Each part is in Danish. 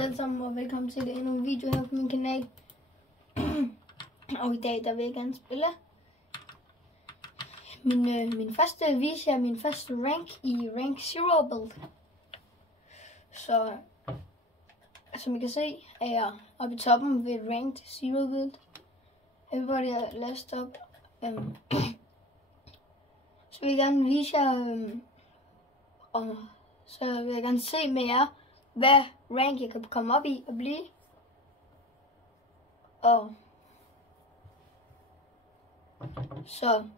Alle sammen og velkommen til endnu en video her på min kanal. Og i dag der vil jeg gerne spille min første vise, min første rank i Rank Zero build. Så som I kan se er jeg oppe i toppen ved Ranked Zero build. Everybody er last up. Så vil jeg gerne vise jer og så vil jeg gerne se med jer hvad rank jeg kan komme op i og blive. Og så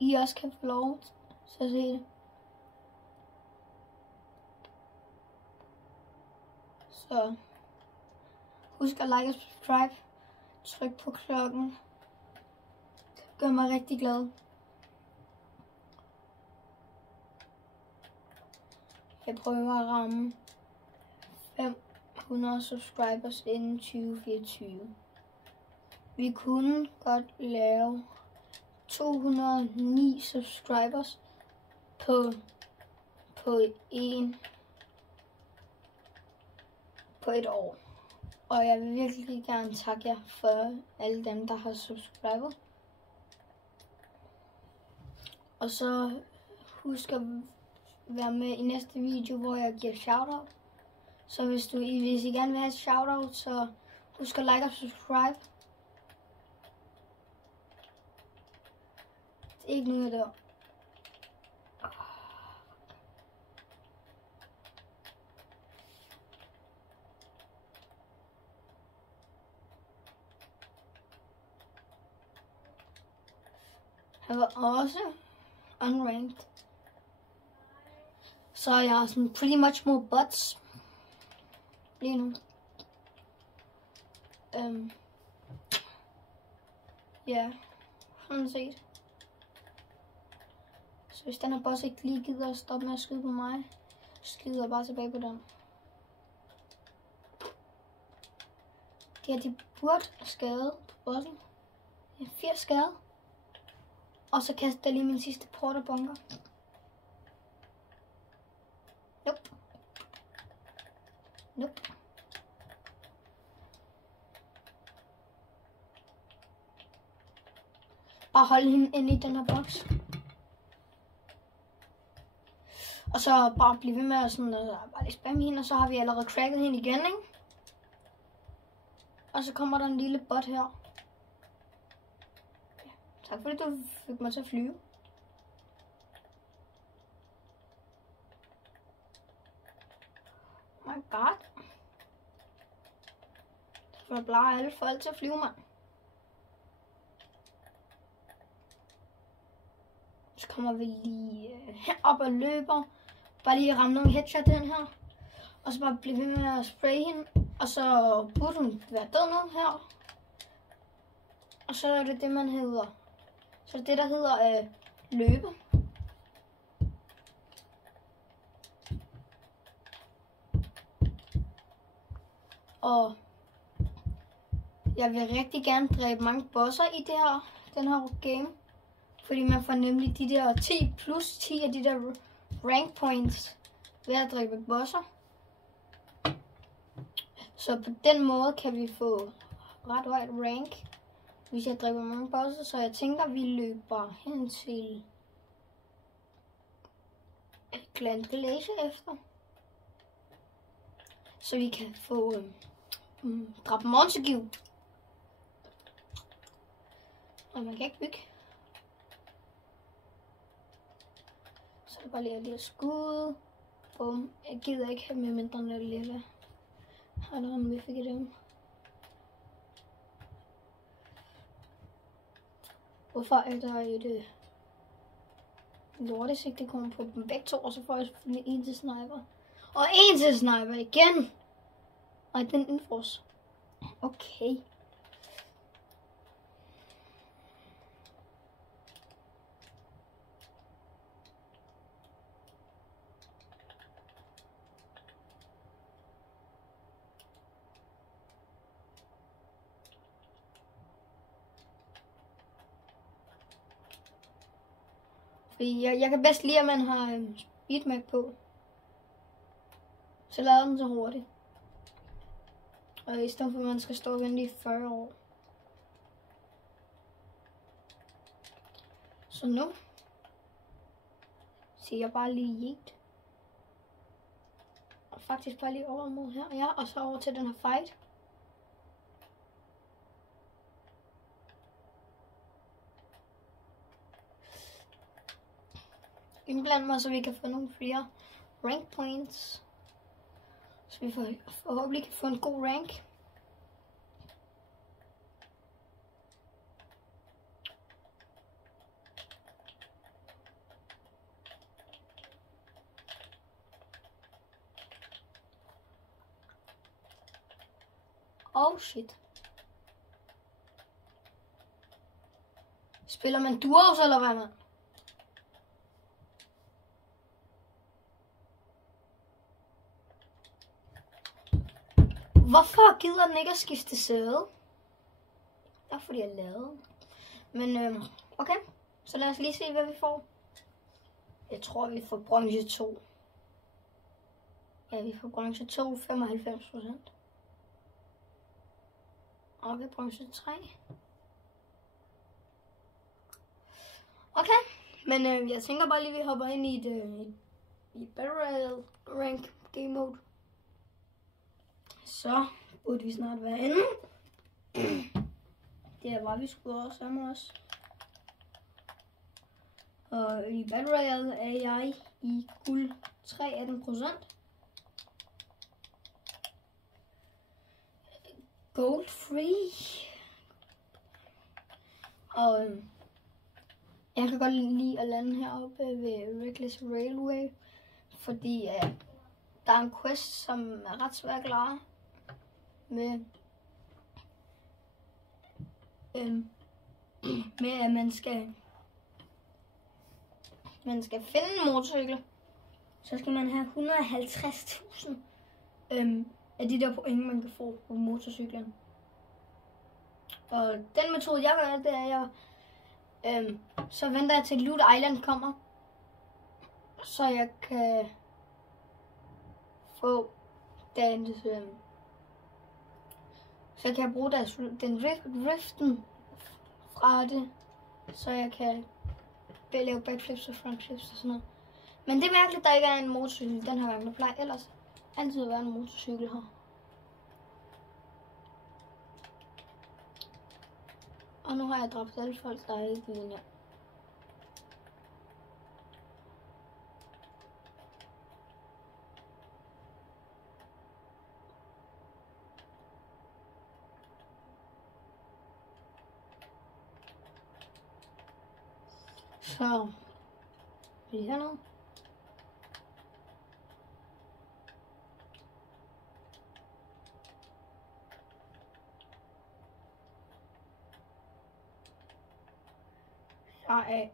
I også kan få lov til at se det. Så husk at like og subscribe. Tryk på klokken. Det gør mig rigtig glad. Jeg prøver at ramme 500 subscribers inden 2024. Vi kunne godt lave 209 subscribers på et år. Og jeg vil virkelig gerne takke jer for alle dem, der har subscribet. Og så husk at være med i næste video, hvor jeg giver shoutout. Så hvis I gerne vil have et shoutout, så husk at like og subscribe. Det er ikke noget der. Jeg var også unranked. Så jeg har sådan pretty much more bots lige nu. Ja, sådan set. Så hvis den her boss ikke lige gider at stoppe med at skyde på mig, så skyder jeg bare tilbage på den. De burde skade på bossen. Det er 80 skade. Og så kaster jeg lige min sidste porterbunker. Nope. Bare hold hende inde i den her boks. Og så bare blive ved med at sådan, bare lige spamme hende, og så har vi allerede cracket hende igen, ikke? Og så kommer der en lille bot her. Ja, tak fordi du fik mig til at flyve. Oh my god. Jeg plejer alle folk til at flyve, mand. Så kommer vi lige herop og løber. Bare lige ramme nogle headshot den her. Og så bare blive ved med at spraye hende. Og så burde hun være død nu her. Og så er det det, man hedder. Så er det der hedder løbe. Og jeg vil rigtig gerne dræbe mange bosser i den her game. Fordi man får nemlig de der 10 plus 10 af de der rank points ved at dræbe bosser. Så på den måde kan vi få ret højt rank, hvis jeg dræber mange bosser. Så jeg tænker, vi løber hen til Gland Glacier efter. Så vi kan få dræbt Montague. Og man kan ikke bygge. Så er det bare lige at lide skud. Bum. Jeg gider ikke have med mindre end lille. Har der en vi fik i dem. Hvorfor er der et lortesigtekon på dem begge to, og så får jeg selvfølgelig en til sniper. Og en til sniper igen! Og den infos. Okay. Fordi jeg kan bedst lide, at man har speedmag på. Så lader den så hurtigt. Og i stedet for, at man skal stå og vente i 40 år. Så nu siger jeg bare lige yeet. Og faktisk bare lige over mod her. Ja, og så over til den her fight. Indbland mig, så vi kan få nogle flere rank points. Så vi forhåbentlig kan få en god rank. Oh shit. Spiller man duos eller hvad, man? Hvorfor gider den ikke at skifte sæde? Det er fordi jeg lavede. Men okay, så lad os lige se hvad vi får. Jeg tror vi får bronze 2. Ja, vi får bronze 2, 95%. Og vi bronze 3. Okay, men jeg tænker bare lige vi hopper ind i et Battle Royale rank game mode. Så burde vi snart være inde. Det var vi sgu også sammen også. Og i Battle Royale er jeg i guld 3,18%. Gold free. Og jeg kan godt lide at lande heroppe ved Reckless Railway. Fordi der er en quest, som er ret svær at klare. Med at man skal finde en motorcykel. Så skal man have 150.000 af de der point, man kan få på motorcyklen. Og den metode, jeg gør, det er, så venter jeg til Loot Island kommer. Så jeg kan få den, så kan jeg bruge den riften fra det, så jeg kan lave backflips og frontflips og sådan noget. Men det er mærkeligt, at der ikke er en motorcykel den her gang. Der plejer ellers altid at være en motorcykel her. Og nu har jeg dræbt alle folk, der er i byen her. Så vil I have noget? Der er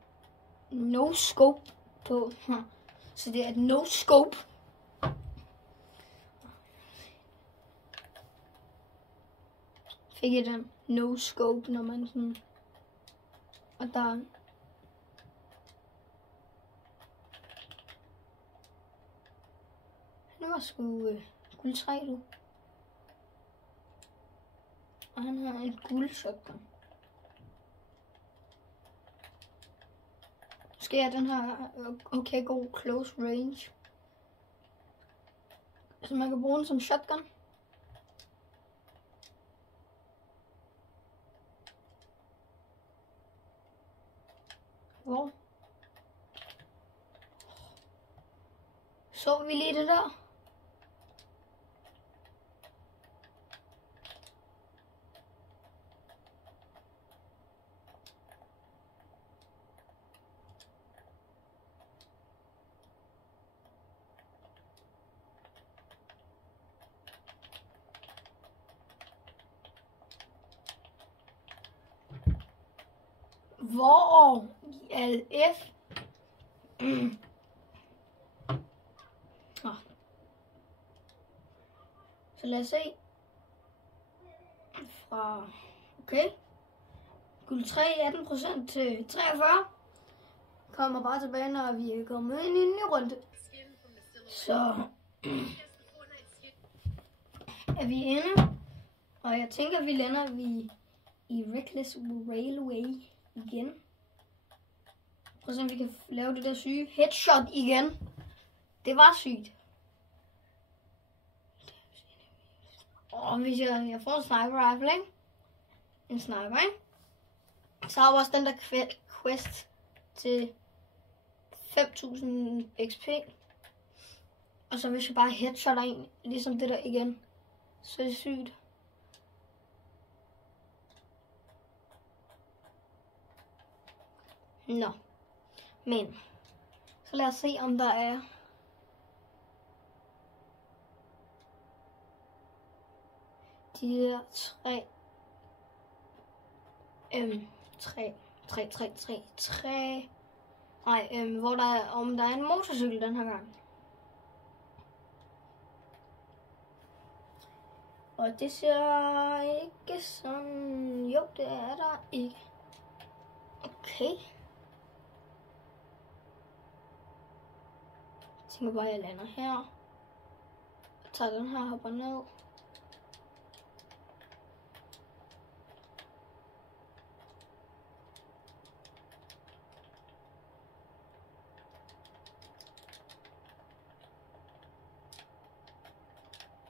no scope på her. Så det er et no scope. Fik jeg den no scope, når man sådan. Og der nu var sgu guld 3 du. Og han har et guld shotgun. Måske er den her okay god close range. Så man kan bruge den som shotgun. Hvor? Så vi lige det der. Hvor i LF? Så lad os se. Fra okay. Guld 3, 18% til 43. Kommer bare tilbage, når vi er kommet ind i en ny runde. Så er vi inde. Og jeg tænker, vi lander i Reckless Railway igen. Prøv at se, om vi kan lave det der syge headshot igen. Det var sygt. Og hvis jeg får en sniper rifle, ikke? En sniper, ikke? Så har jeg også den der quest til 5000 XP. Og så hvis jeg bare headshotter en, ligesom det der igen, så er det sygt. Nå. Men, så lad os se, om der er de der tre. Nej, hvor om der er en motorcykel den her gang. Og det ser ikke sådan... Jo, det er der ikke. Okay. Jeg tænker bare, at jeg lander her. Jeg tager den her og hopper ned.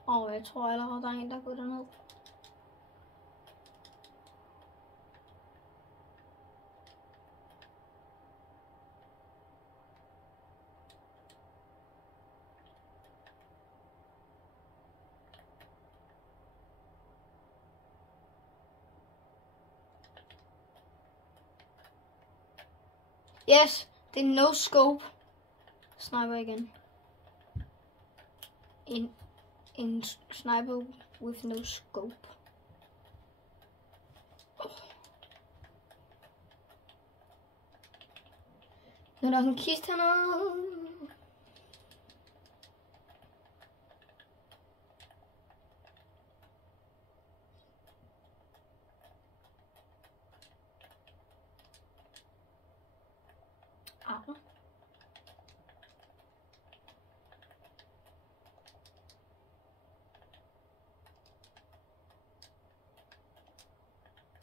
Og jeg tror allerede, der er en, der går derned. Yes, det er no scope. Sniper igen. En sniper with no scope. Nu er der også en kiste hernede.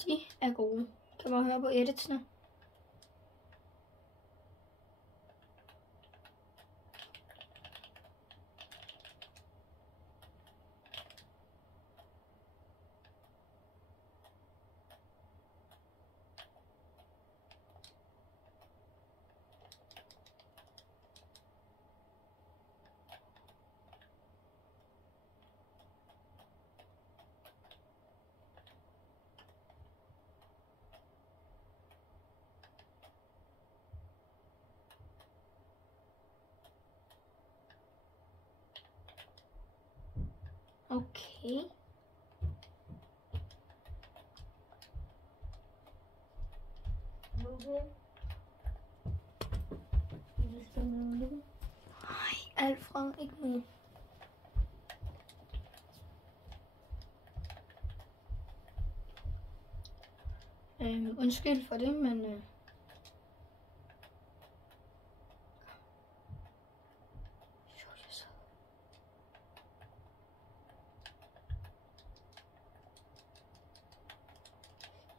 De er gode. Kan man høre på editsene. Okay. Nej, Alfred, ikke nu. Undskyld for det, men...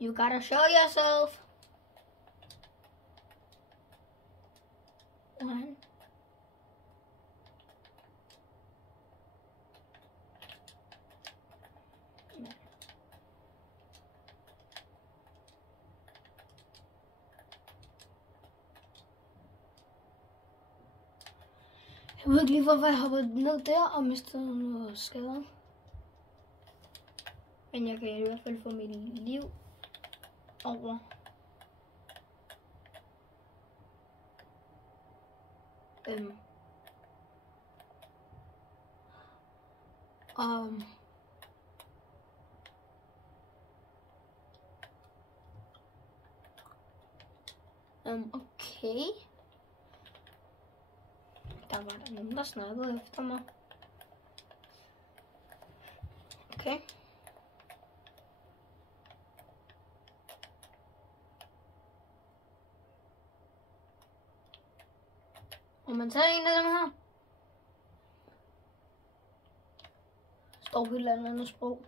You gotta show yourself. One. Jeg ved ikke lige, hvorfor jeg hoppede ned der og mistede noget skade. Men jeg kan i hvert fald få mit liv over. Okay. Der var der nogen, der snakkede efter mig. Okay. Må man tage en af dem her? Står på et eller andet sprog.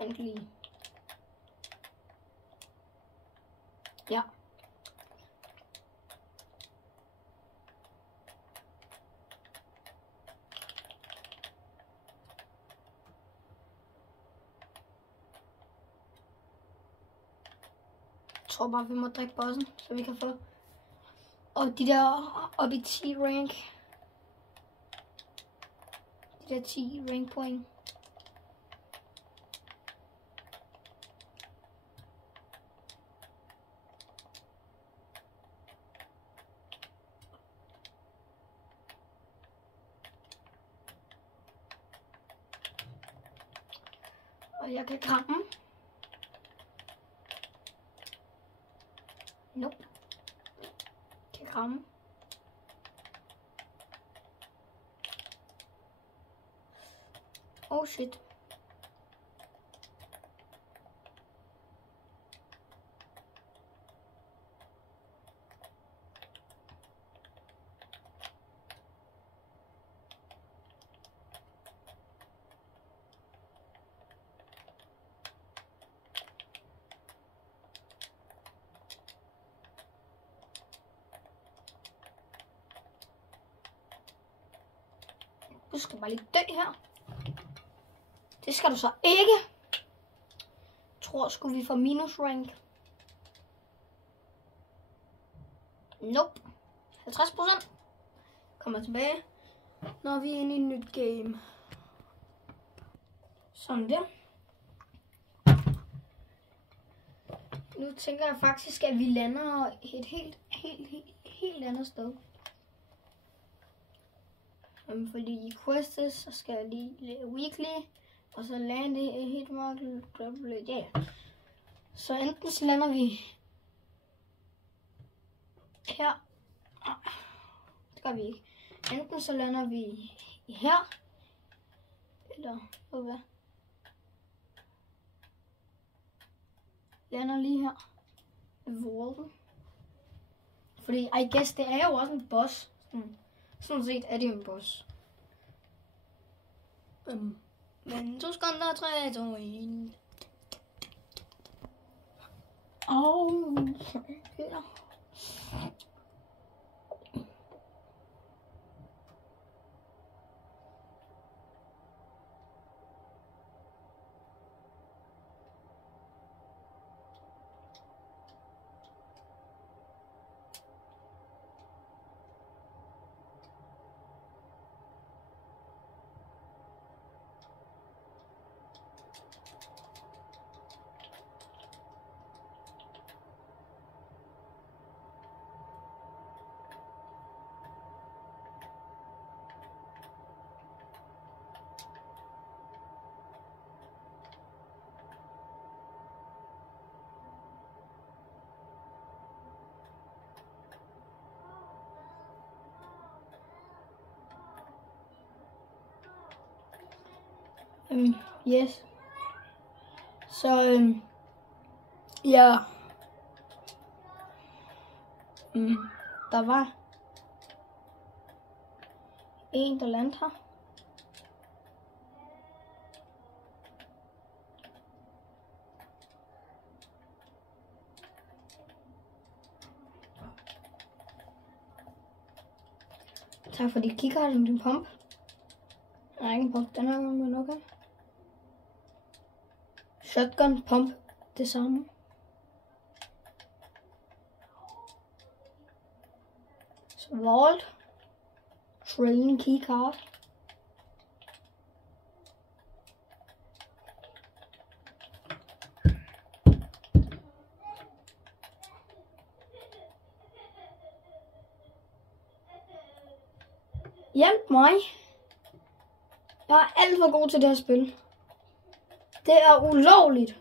Endelig. Ja. Jeg tror bare, vi må drikke bossen, så vi kan få. Og de der op i 10 rank. De der 10 rank point. Og jeg kan kramme. Nope. Jeg kan kramme. Oh shit. Du skal bare lige dø her. Det skal du så ikke. Jeg tror sgu vi får minus rank. Nope. 50%. Kommer tilbage, når vi er inde i et nyt game. Sådan der. Nu tænker jeg faktisk, at vi lander et helt andet sted. Fordi i questet, så skal jeg lige weekly, og så lande i hitmark, ja. Så enten så lander vi her. Det gør vi ikke. Enten så lander vi her, eller hvad? Lander lige her ved Walden. Fordi I guess det er jo også en boss. Sådan set er det jo en boss. Men 2 sekunder, 3, 2, 1. Ja. Yes. Så ja. Der var en, der landte her. Tak for dit kikkerhold om din pump. Nej, ikke en pump. Den her gang, men okay. Shotgun, pump, det samme. Så vault. Train keycard. Hjælp mig. Jeg er alt for god til det her spil. Det er ulovligt.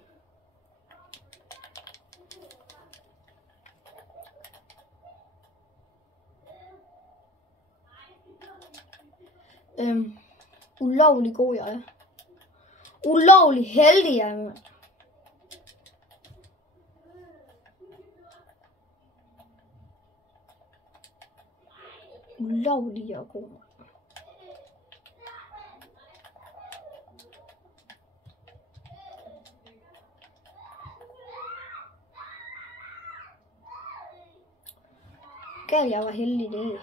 Ulovlig god jeg er. Ulovlig heldig jeg er. Ulovlig jeg er god. Galt, jeg var heldig det.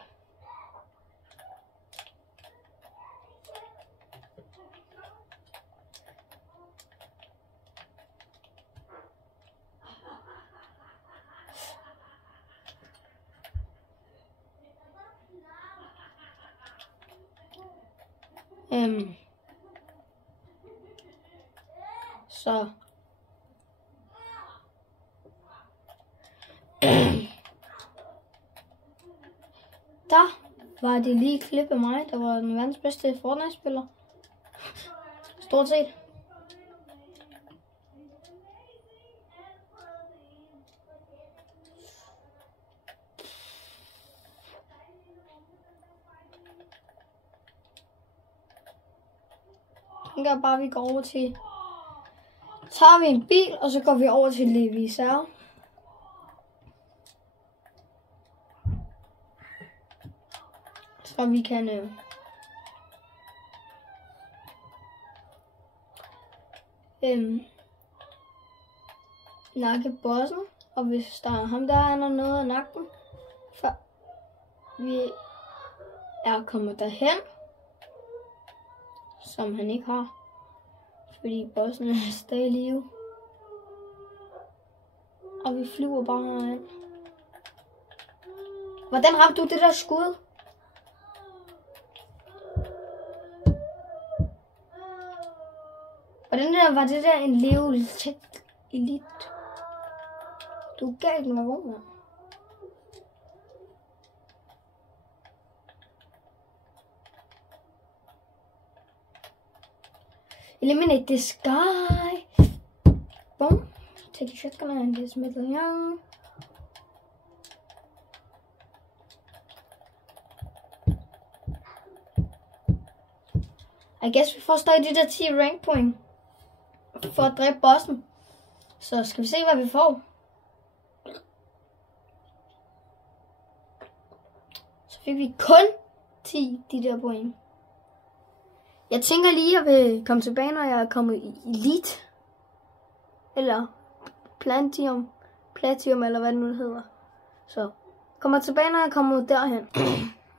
Så der var det lige et klip af mig, der var den verdens bedste Fortnite-spiller. Stort set. Jeg tænker bare, vi går over til... Tager vi en bil, og så går vi over til Levi's her. Så vi kan nakke bossen, og hvis der er ham der er noget at nakke den, før vi er kommet derhen, som han ikke har, fordi bossen er stadig i live, og vi flyver bare herind. Hvordan ramte du det der skud? Hvordan der var det der en level-tech elite? Du er galt med god, mand. Eliminate this guy. Boom. Take a shotgun and this medallion. I guess vi får stadig de der 10 rank point for at dræbe bossen. Så skal vi se, hvad vi får. Så fik vi kun 10 de der point. Jeg tænker lige, at jeg vil komme tilbage, når jeg er kommet i Elite. Eller Platinum, eller hvad det nu hedder. Så kommer tilbage, når jeg kommer ud derhen.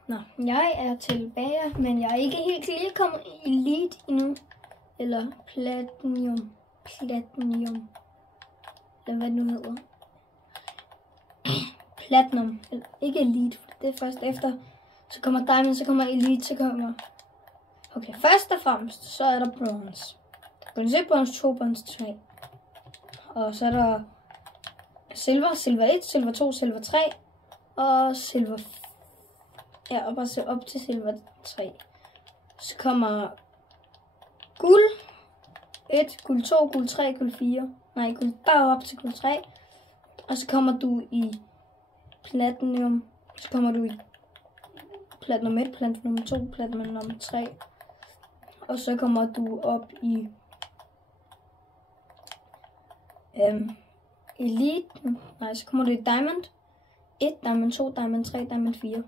Nå, jeg er tilbage, men jeg er ikke helt lige kommet i Elite endnu. Eller Platinum. Eller hvad det nu hedder. Platinum. Eller ikke Elite, for det er først efter. Så kommer Diamond, så kommer Elite, så kommer... Okay, først og fremmest, så er der Bronze. Der kan du se Bronze 2, Bronze 3. Og så er der Silver, Silver 1, Silver 2, Silver 3. Og Silver 4. Ja, og bare op til Silver 3. Så kommer Guld 1, Guld 2, Guld 3, Guld 4. Nej, Guld bare op til Guld 3. Og så kommer du i Platinum. Så kommer du i Platinum 1, Platinum 2, Platinum 3. Og så kommer du op i Elite. Nej, så kommer du i Diamond 1, Diamond 2, Diamond 3, Diamond 4.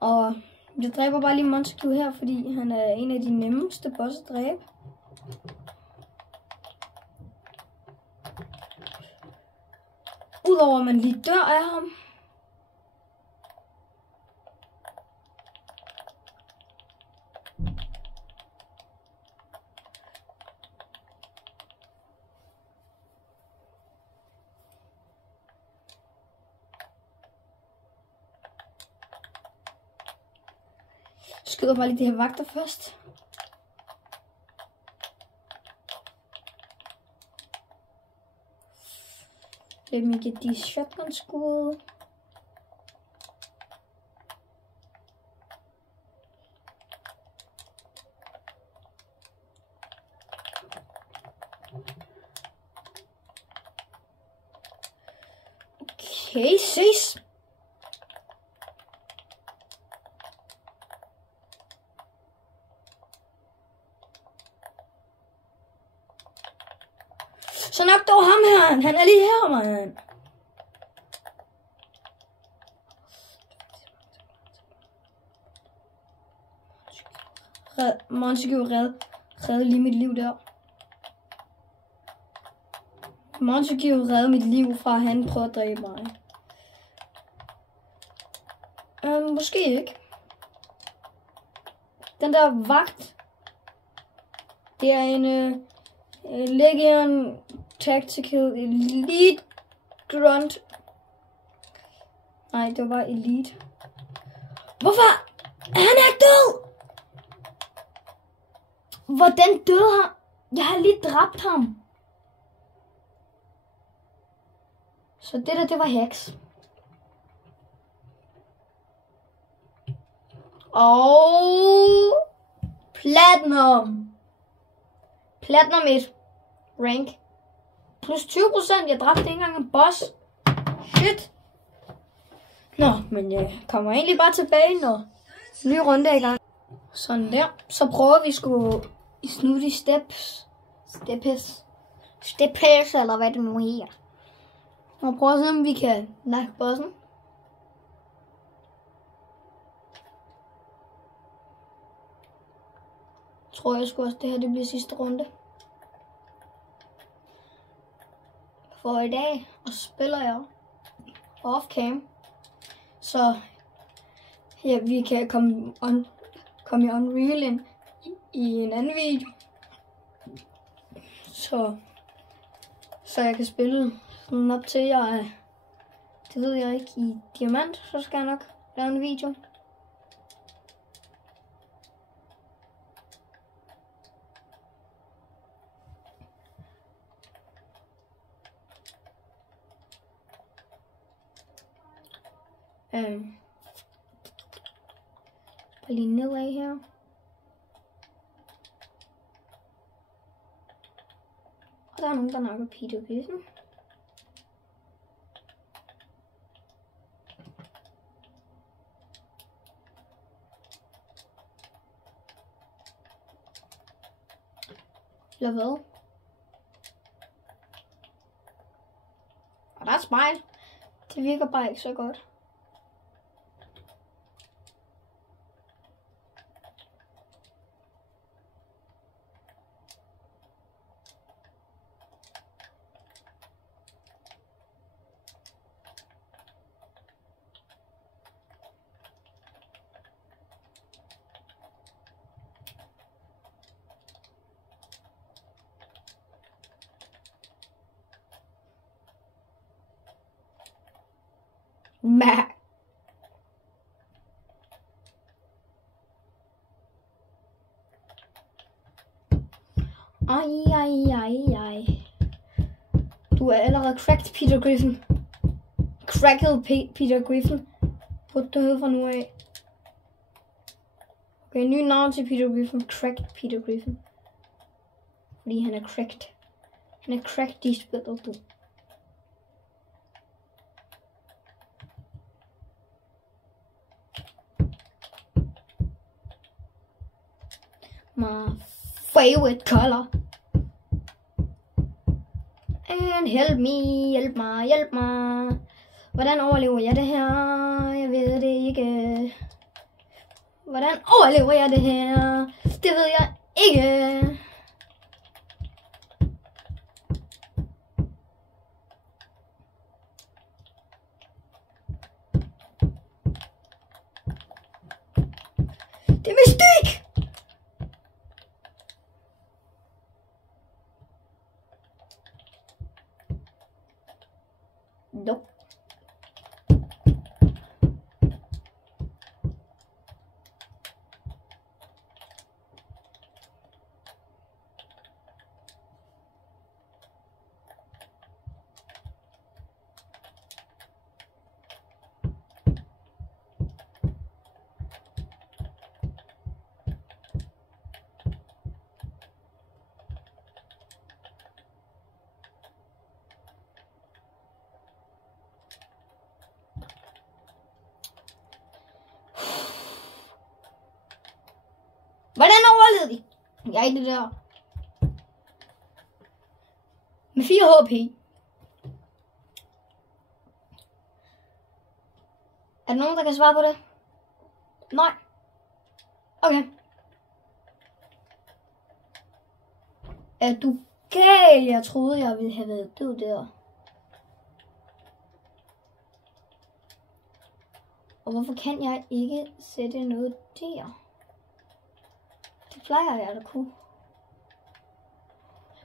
Og jeg dræber bare lige Montague her, fordi han er en af de nemmeste boss at dræbe. Udover at man lige dør af ham. Jeg skyder bare lige de her vagter først. Let me get these shotgun skud. Okay, ses. Så nok dog ham her. Han er lige her, mand. Montague redde lige mit liv der. Montague redde mit liv fra, at han prøvede at dræbe mig. Måske ikke. Den der vagt, det er en Legion Tactical Elite Grunt. Nej, det var bare Elite. Hvorfor? Han er ikke død! Hvordan døde han? Jeg har lige dræbt ham. Så det var heks. Og Platinum. Platinum 1. Rank. Plus 20%. Jeg dræbte ikke engang en boss. Shit. Nå, men jeg kommer egentlig bare tilbage, når ny runde er i gang. Sådan der. Så prøver vi sgu i Snooty Steps. Steps, eller hvad det nu hedder. Og prøver at se, om vi kan nakke bossen. Tror jeg sgu også, det her det bliver sidste runde. For i dag og spiller jeg off-cam. Så ja, vi kan komme i Unreal i en anden video. Så jeg kan spille sådan op til jeg er, det ved jeg ikke, i diamant, så skal jeg nok lave en video. Bare lige nedad her. Og der er nogen, der nakker Peter Griffin. Eller hvad? Og der er et spejl. Det virker bare ikke så godt. Mæh. Ej. Du er allerede cracked, Peter Griffin. Cracked Peter Griffin. Burde du hedde fra nu af. Okay, ny navn til Peter Griffin. Cracked Peter Griffin. Fordi han er cracked. Han er cracked i spillet, du. My favorite color. And help mig. Hvordan overlever jeg det her? Jeg ved det ikke. Hvordan overlever jeg det her? Det ved jeg ikke. Det er mystik! Nope. Hvordan overlevede vi? Jeg er i det der. Med 4 HP. Er der nogen, der kan svare på det? Nej. Okay. galt. Jeg troede, jeg ville have været død der. Og hvorfor kan jeg ikke sætte noget der? Det plejer jeg at kunne.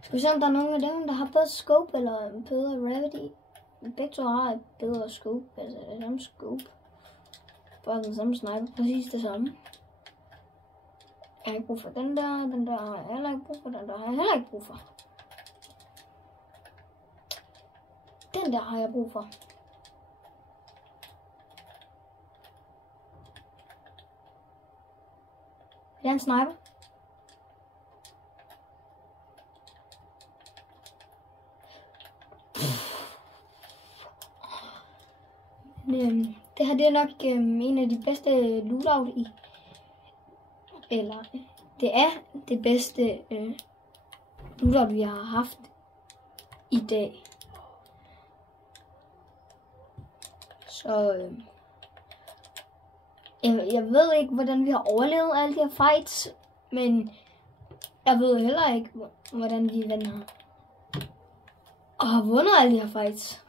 Skal vi se, om der er nogen af dem, der har bedre scope eller bedre gravity? Begge to har et bedre scope, altså det samme scope. Bare den samme sniper, præcis det samme. Jeg har ikke brug for den der har jeg heller ikke brug for, den der har jeg heller ikke brug for. Den der har jeg brug for. Det er en sniper. Det her det er nok en af de bedste lootout i. Eller det er det bedste lootout vi har haft i dag. Så jeg ved ikke hvordan vi har overlevet alle de her fights, men jeg ved heller ikke hvordan vi vinder og har vundet alle de her fights.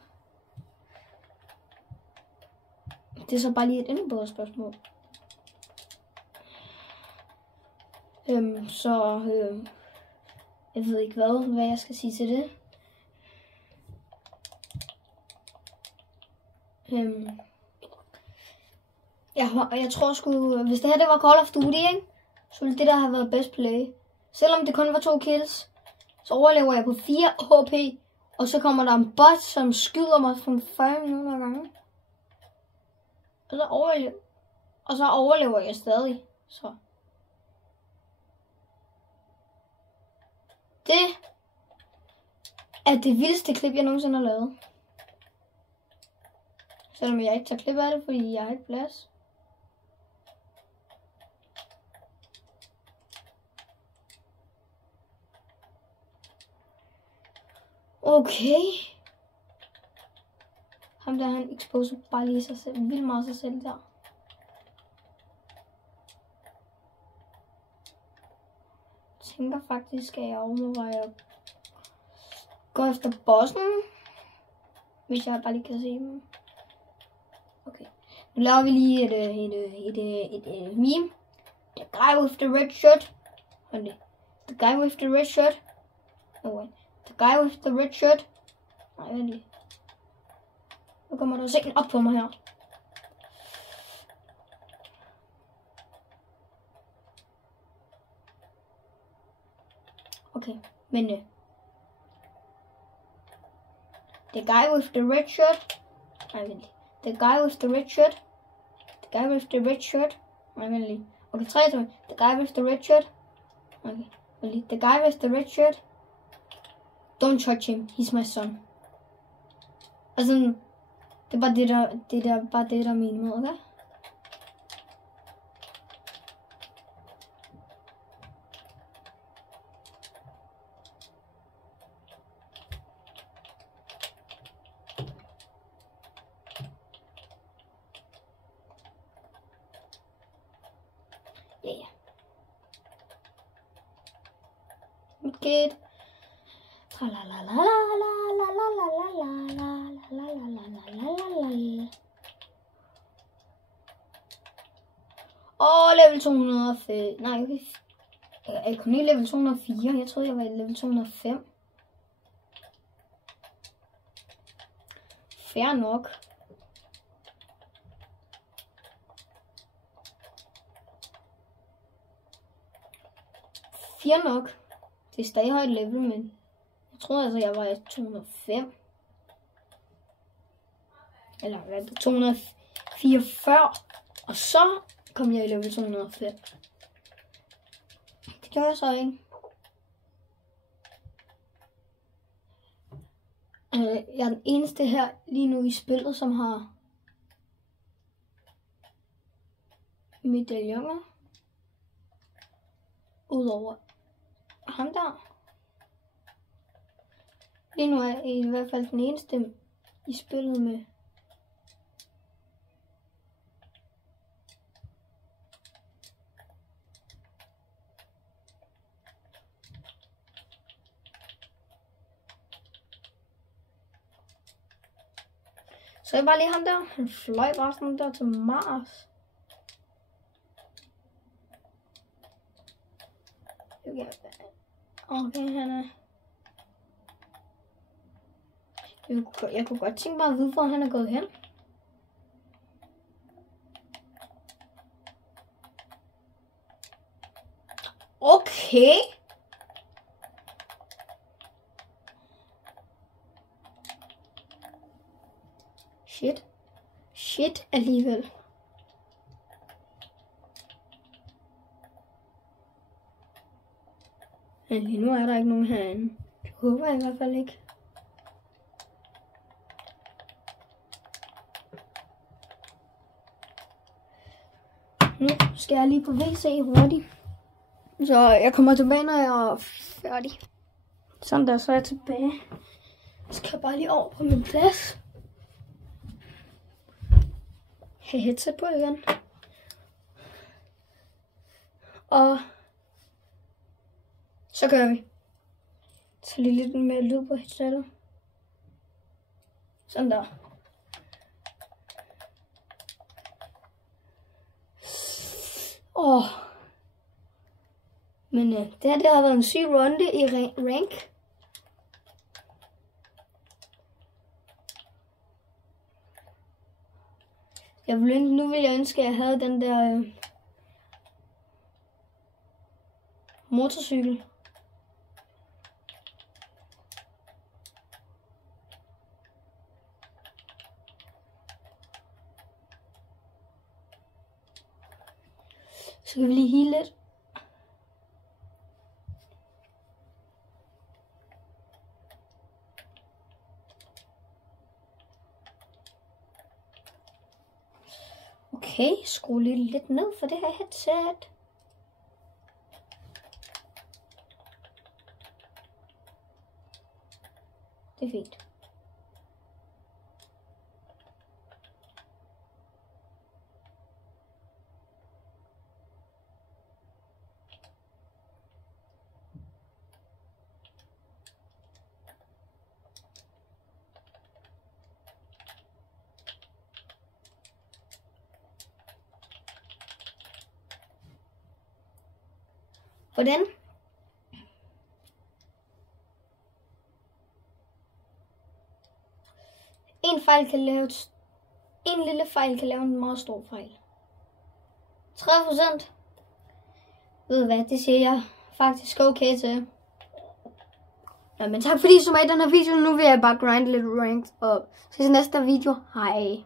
Det er så bare lige et endnu bedre spørgsmål. Jeg ved ikke hvad jeg skal sige til det. Jeg tror sgu, hvis det her det var Call of Duty, ikke? Så ville det der have været best play. Selvom det kun var 2 kills, så overlever jeg på 4 HP, og så kommer der en bot, som skyder mig fra 40 minutter gange. Og så overlever jeg stadig. Så. Det er det vildeste klip, jeg nogensinde har lavet. Selvom jeg ikke tager klip af det, fordi jeg har ikke plads. Okay. Ham der, han exposer bare lige sig selv. Vildt meget sig selv der. Jeg tænker faktisk, at jeg overvejer at gå efter bossen. Hvis jeg bare lige kan se dem. Okay. Nu laver vi lige et meme. The guy with the red shirt. Honey. The guy with the red shirt. No way. The guy with the red shirt. Nej, vent lige. Nu kommer der sikkert op på mig her. Okay, men the guy with the red shirt. Nej, vent lige. The guy with the red shirt. The guy with the red shirt. Nej, vent lige. Okay, 3, 2, 1. The guy with the red shirt. Okay, vent lige. The guy with the red shirt. Don't touch him. He's my son. Altså, det er bare det der er min måde, okay? Ja. Mit kid. Åh, level 205. Nej, okay. Jeg kom lige level 204. Jeg troede, jeg var i level 205. Fair nok. Fair nok. Det er stadig højt level, men jeg troede altså, jeg var i 205. Eller hvad, 244. Og så kom jeg i level 205. Det gjorde jeg så ikke. Jeg er den eneste her lige nu i spillet, som har medaljoner. Udover ham der. Lige nu er jeg i hvert fald den eneste i spillet med Så jeg bare lige ham der. Han fløj bare sådan der til Mars. Okay, han er... Jeg kunne godt tænke mig at vide, hvor han er gået hen. Okay. Shit alligevel. Men lige nu er der ikke nogen herinde. Det håber jeg i hvert fald ikke. Nu skal jeg lige på WC hurtigt. Så jeg kommer tilbage, når jeg er færdig. Sådan der, så er jeg tilbage. Så skal jeg bare lige over på min plads. Have headset på igen. Og så gør vi. Så lige lidt mere lyd på headsetet. Sådan der. Men det har været en syg runde i rank. Nu vil jeg ønske, at jeg havde den der motorcykel. Så kan vi lige heale lidt. Okay, skru lige lidt ned for det her headset. Det er fint. Hvordan? En lille fejl kan lave en meget stor fejl. 30%. Ved du hvad, det siger jeg faktisk okay til. Ja, men tak fordi I så med i den her video. Nu vil jeg bare grinde lidt ranked op. Så til næste video. Hej.